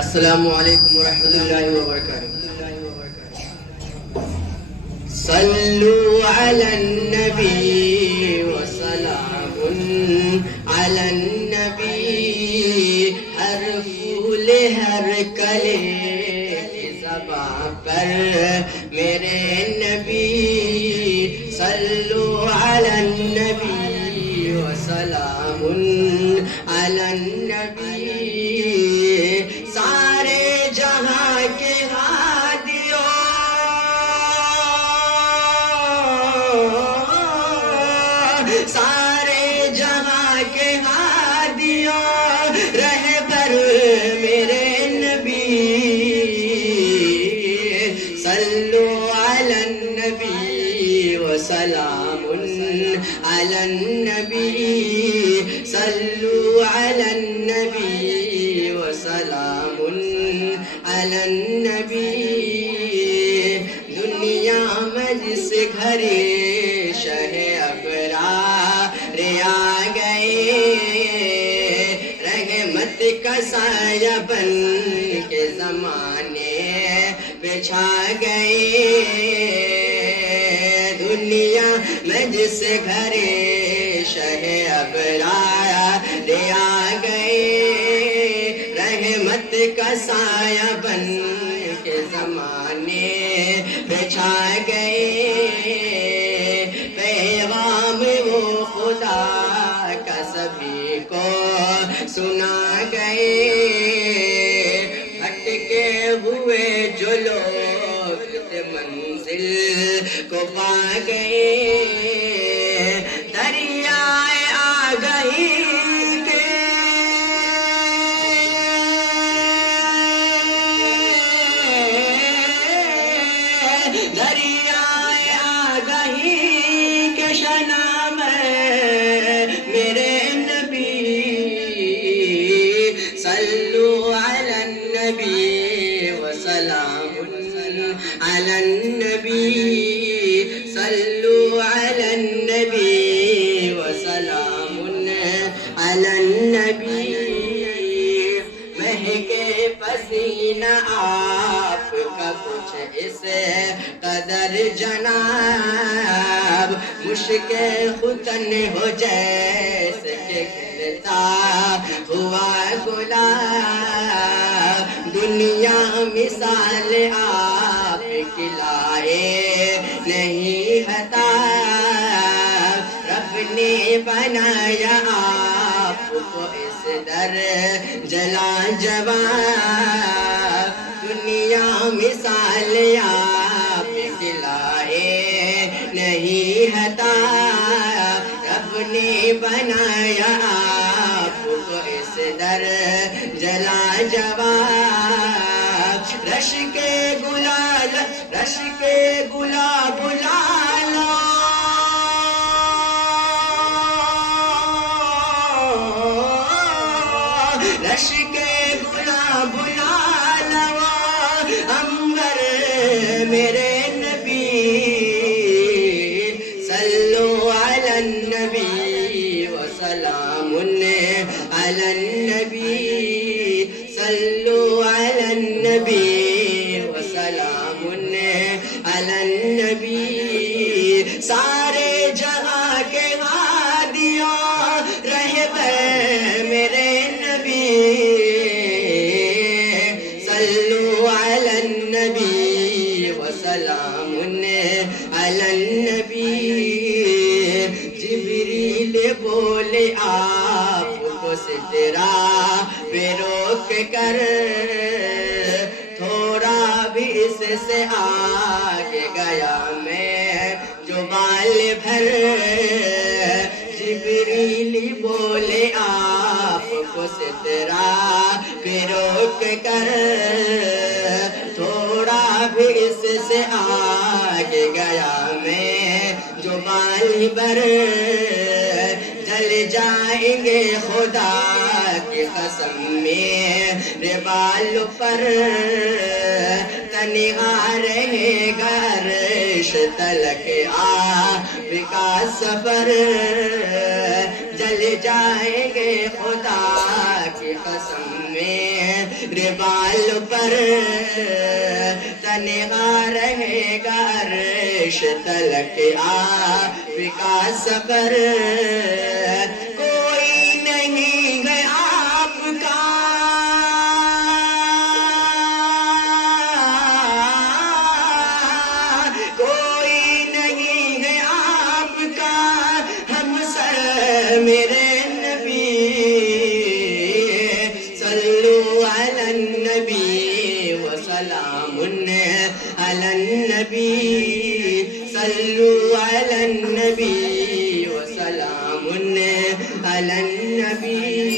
السلام علیکم ورحمۃ اللہ وبرکاتہ. صلو علی النبی وسلام علی النبی. ہر پھول ہر کلے کی زبان پر میرے نبی. صلو علی النبی وسلام علی النبی. سارے جہاں کے ہادیوں سارے جہاں کے ہادیوں رہبر میرے نبی. صلو علی النبی وسلام علی النبی. صلو علی النبی وسلام علی النبی. دنیا میں جس گھر شہ ابرار آ گئے رحمت کا سایہ بن کے زمانے پہ چھا گئے. دنیا میں جس گھر شہ ابرار آ گئے رحمت کا سایہ بن کے زمانے پہ چھا گئے. پیغام وہ خدا کا سبھی کو سنا گئے. بھٹکے ہوئے جو لوگ منزل کو پا گئے. دریائے آگہی کے دریائے آگہی کے شنا میں میرے نبی. صلو علی النبی وسلام علی النبی. صلو علی النبی وسلام علی النبی. مہکے پسینہ آپ کا کچھ اس قدر جناب. مشک ختن ہو جیسے کہ کھلتا ہوا گلاب. دنیا مثال آپ کی لائے نہیں ہتا. رب نے بنایا آپ کو اس در جلا جواب. دنیا مثال آپ کی لائے نہیں ہتا. رب نے بنایا آپ کو اس در جلا جواب. رش کے گلال رش کے گلاب لالو رش کے گلاب لالو امبر میرے نبی. صلو علی النبی وسلام علی النبی. صلو علی النبی وسلام علی النبی. سارے جہاں کے ہادیوں رہبر میرے نبی. صلو علی النبی وسلام علی النبی. جبریل بولے آپ کو سترا پہ روک کر تھوڑا بھی اس سے آگے گیا میں جو بال بھر. جبریل بولے آپ کو سترا پہ روک کر تھوڑا بھی اس سے آگے گیا میں جو بال بھر. جل جائیں گے خدا کی قسم میرے بال پر. تنہا رہے گا عرش تلک آپ کا سفر. جل جائیں گے خدا کی قسم میں بال پر تنہا رہے گا عرش تلک آپ کا سفر کوئی نہیں ہے آپ کا کوئی نہیں ہے آپ کا ہم سر میرے وسلام على النبي صلوا على النبي وسلام على النبي